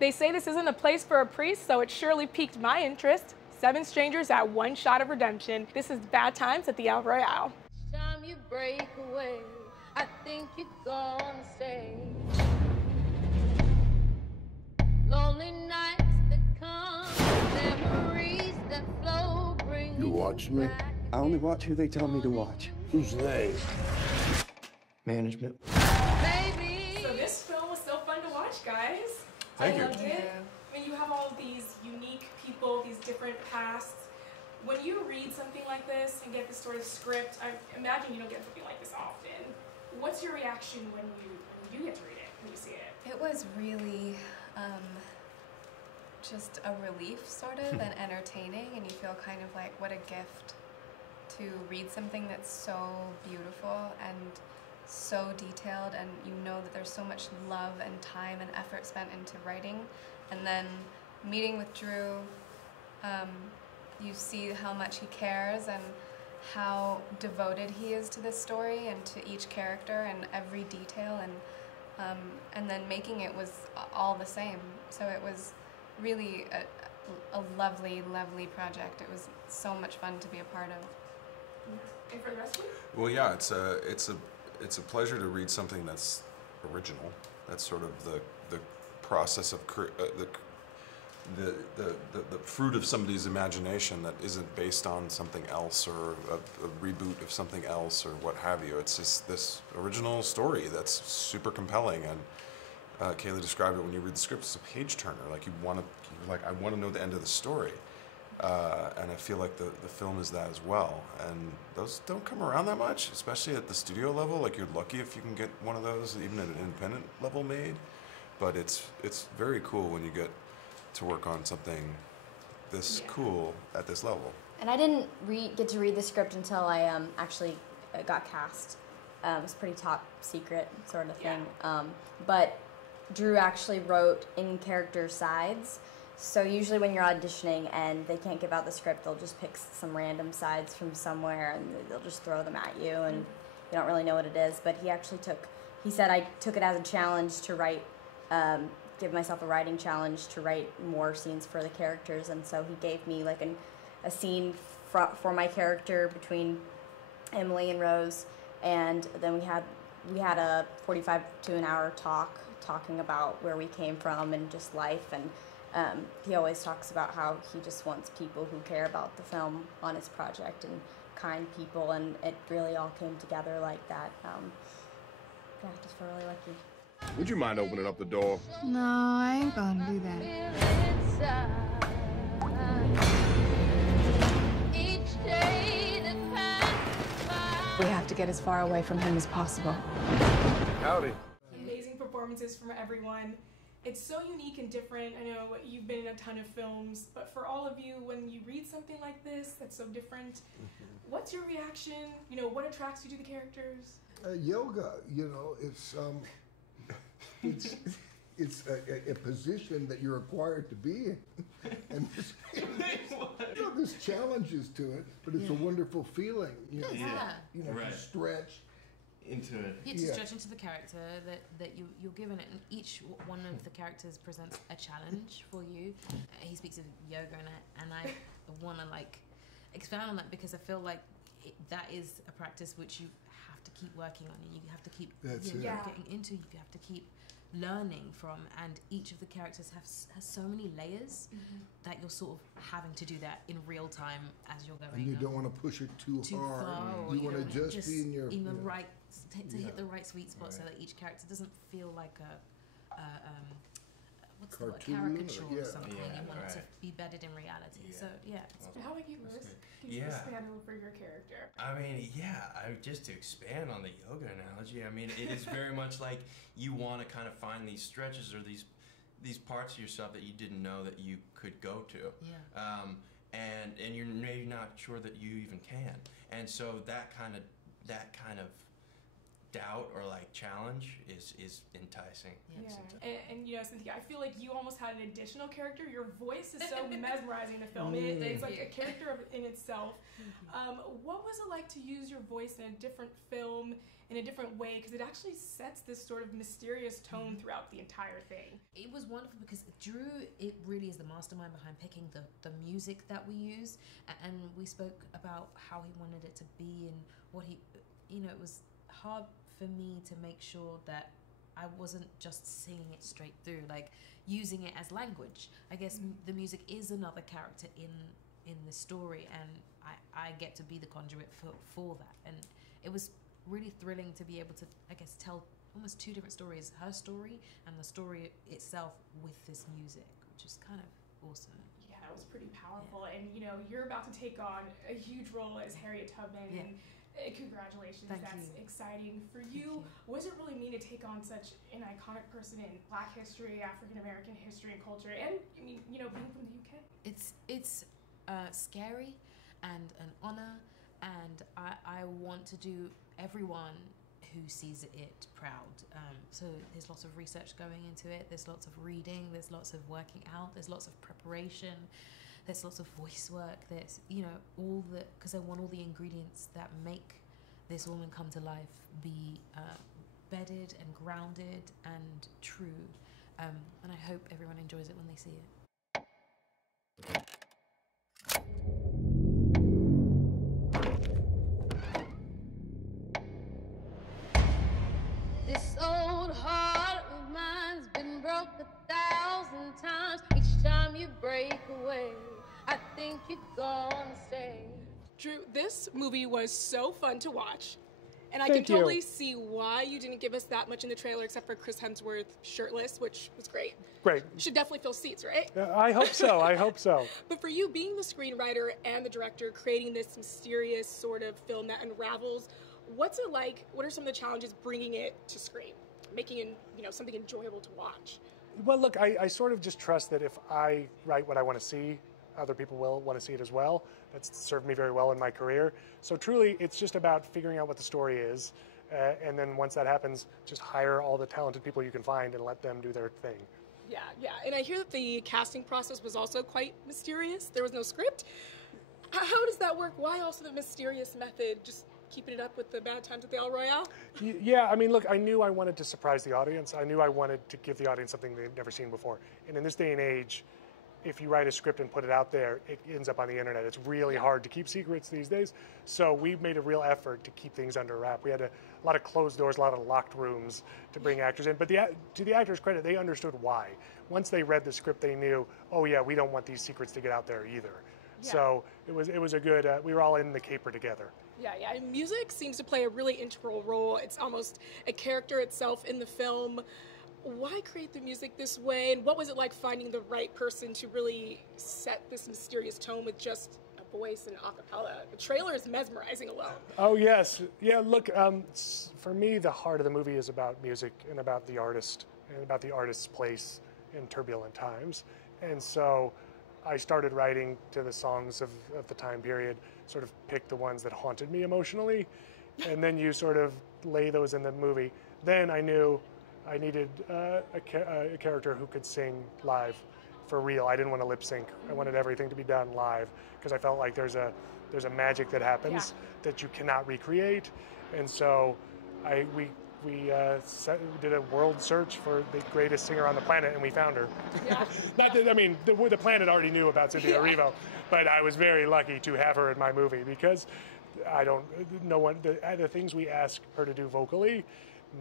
They say this isn't a place for a priest, so it surely piqued my interest. 7 strangers at 1 shot of redemption. This is Bad Times at the El Royale. Time you break away, I think you're gonna stay. Lonely nights that come, memories that flow, bring You watch me? I only watch who they tell me to watch. Who's they? Management. Baby. So this film was so fun to watch, guys. Thank you. I loved it. I mean, you have all these unique people, these different pasts. When you read something like this and get this sort of script, I imagine you don't get something like this often. What's your reaction when you get to read it, when you see it? It was really just a relief, sort of, and entertaining, and you feel kind of like, what a gift to read something that's so beautiful and so detailed, and you know that there's so much love and time and effort spent into writing. And then meeting with Drew, you see how much he cares and how devoted he is to this story and to each character and every detail, and then making it was all the same. So it was really a lovely, lovely project. It was so much fun to be a part of. And for the rest of you? Well, yeah, it's a pleasure to read something that's original. That's sort of the process of the fruit of somebody's imagination that isn't based on something else or a reboot of something else or what have you. It's just this original story that's super compelling, and Cailee described it when you read the script as a page turner. Like I want to know the end of the story, and I feel like the film is that as well. And those don't come around that much, especially at the studio level. Like, you're lucky if you can get one of those, even at an independent level, made. But it's very cool when you get to work on something this cool at this level. And I didn't get to read the script until I actually got cast. It was pretty top secret sort of thing. But Drew actually wrote in-character sides. So usually when you're auditioning and they can't give out the script, they'll just pick some random sides from somewhere and they'll just throw them at you, and you don't really know what it is. But he said I took it as a challenge to write, give myself a writing challenge to write more scenes for the characters, and so he gave me like a scene for my character between Emily and Rose, and then we had a 45 to an hour talking about where we came from and just life, and he always talks about how he just wants people who care about the film on his project and kind people, and it really all came together like that. Yeah, just felt really lucky. Would you mind opening up the door? No, I ain't gonna do that. We have to get as far away from him as possible. Howdy. Amazing performances from everyone. It's so unique and different. I know you've been in a ton of films, but for all of you, when you read something like this that's so different, what's your reaction? You know, what attracts you to the characters? Yoga, you know, it's a position that you're required to be in, and there's challenges to it, but it's a wonderful feeling. You know, to stretch into it. Yeah, to stretch into the character that you're given it, and each one of the characters presents a challenge for you. He speaks of yoga, and I want to like expand on that, because I feel like that is a practice which you have to keep working on, and you have to keep getting into. You have to keep learning from, and each of the characters has so many layers that you're sort of having to do that in real time as you're going. And you don't want to push it too hard. Far, you want to just be in your right to hit the right sweet spot, so that each character doesn't feel like a what's the word, caricature or something. You want it to be bedded in reality. So How about you, Lewis? Can you expand for your character? I mean, just to expand on the yoga analogy, I mean, it is very much like you want to kind of find these stretches or these parts of yourself that you didn't know that you could go to. And you're maybe not sure that you even can. And so that kind of doubt or like challenge is enticing. Yeah. And you know, Cynthia, I feel like you almost had an additional character. Your voice is so mesmerizing in the film. It's like a character in itself. What was it like to use your voice in a different film in a different way? Because it actually sets this sort of mysterious tone throughout the entire thing. It was wonderful because Drew, it really is the mastermind behind picking the music that we use, and we spoke about how he wanted it to be and what he, you know, it was hard for me to make sure that I wasn't just singing it straight through, like using it as language. I guess the music is another character in the story, and I get to be the conduit for that. And it was really thrilling to be able to, I guess, tell almost two different stories, her story and the story itself with this music, which is kind of awesome. Yeah, it was pretty powerful. And you know, you're about to take on a huge role as Harriet Tubman. And congratulations, that's exciting for you. What does it really mean to take on such an iconic person in Black history, African American history and culture, and I mean, you know, being from the UK? It's scary and an honor, and I want to do everyone who sees it proud. So there's lots of research going into it, there's lots of reading, there's lots of working out, there's lots of preparation, there's lots of voice work, there's, you know, all the, because I want all the ingredients that make this woman come to life be bedded and grounded and true. And I hope everyone enjoys it when they see it. This old heart of mine's been broke 1,000 times. Each time you break away, I think you're gonna stay. Drew, this movie was so fun to watch, and I Thank can you. totally see why you didn't give us that much in the trailer except for Chris Hemsworth shirtless, which was great. Great. You should definitely fill seats, right? I hope so. I hope so. But for you, being the screenwriter and the director, creating this mysterious sort of film that unravels, what's it like? What are some of the challenges bringing it to screen, making it, you know, something enjoyable to watch? Well, look, I sort of just trust that if I write what I want to see, other people will want to see it as well. That's served me very well in my career. So truly, it's just about figuring out what the story is. And then once that happens, just hire all the talented people you can find and let them do their thing. Yeah. And I hear that the casting process was also quite mysterious. There was no script. How does that work? Why also the mysterious method? Just keeping it up with the bad times at the Royale? Yeah, I mean, look, I knew I wanted to surprise the audience. I knew I wanted to give the audience something they've never seen before. And in this day and age, if you write a script and put it out there, it ends up on the internet. It's really hard to keep secrets these days. So we made a real effort to keep things under wrap. We had a lot of closed doors, a lot of locked rooms to bring actors in. But to the actors' credit, they understood why. Once they read the script, they knew, oh yeah, we don't want these secrets to get out there either. Yeah. So it was a good, we were all in the caper together. Yeah. And music seems to play a really integral role. It's almost a character itself in the film. Why create the music this way, and what was it like finding the right person to really set this mysterious tone with just a voice and a cappella? The trailer is mesmerizing alone. Oh, yes. Yeah, look, for me, the heart of the movie is about music and about the artist and about the artist's place in turbulent times. And so I started writing to the songs of the time period, sort of picked the ones that haunted me emotionally, and then you sort of lay those in the movie. Then I knew I needed a character who could sing live for real. I didn't want to lip sync. I wanted everything to be done live because I felt like there's a magic that happens that you cannot recreate. And so we did a world search for the greatest singer on the planet, and we found her. Yeah. Not that, I mean, the planet already knew about Cynthia Erivo, but I was very lucky to have her in my movie because the things we ask her to do vocally,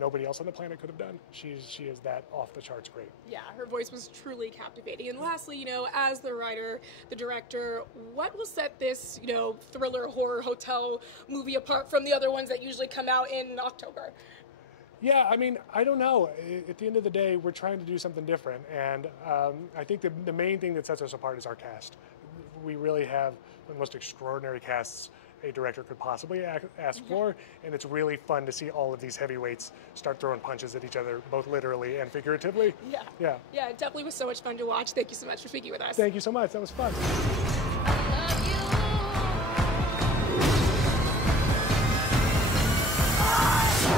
nobody else on the planet could have done. She is that off the charts great. Yeah, her voice was truly captivating. And lastly, you know, as the writer, the director, what will set this, you know, thriller horror hotel movie apart from the other ones that usually come out in October? Yeah, I mean, I don't know. At the end of the day, we're trying to do something different. And I think the main thing that sets us apart is our cast. We really have one of the most extraordinary casts a director could possibly ask for, and it's really fun to see all of these heavyweights start throwing punches at each other, both literally and figuratively. Yeah, it definitely was so much fun to watch. Thank you so much for speaking with us. Thank you so much. That was fun. I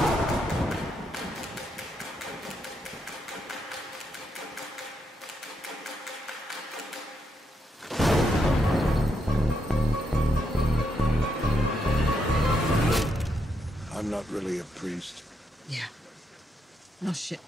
love you. I'm not really a priest. Yeah. No shit.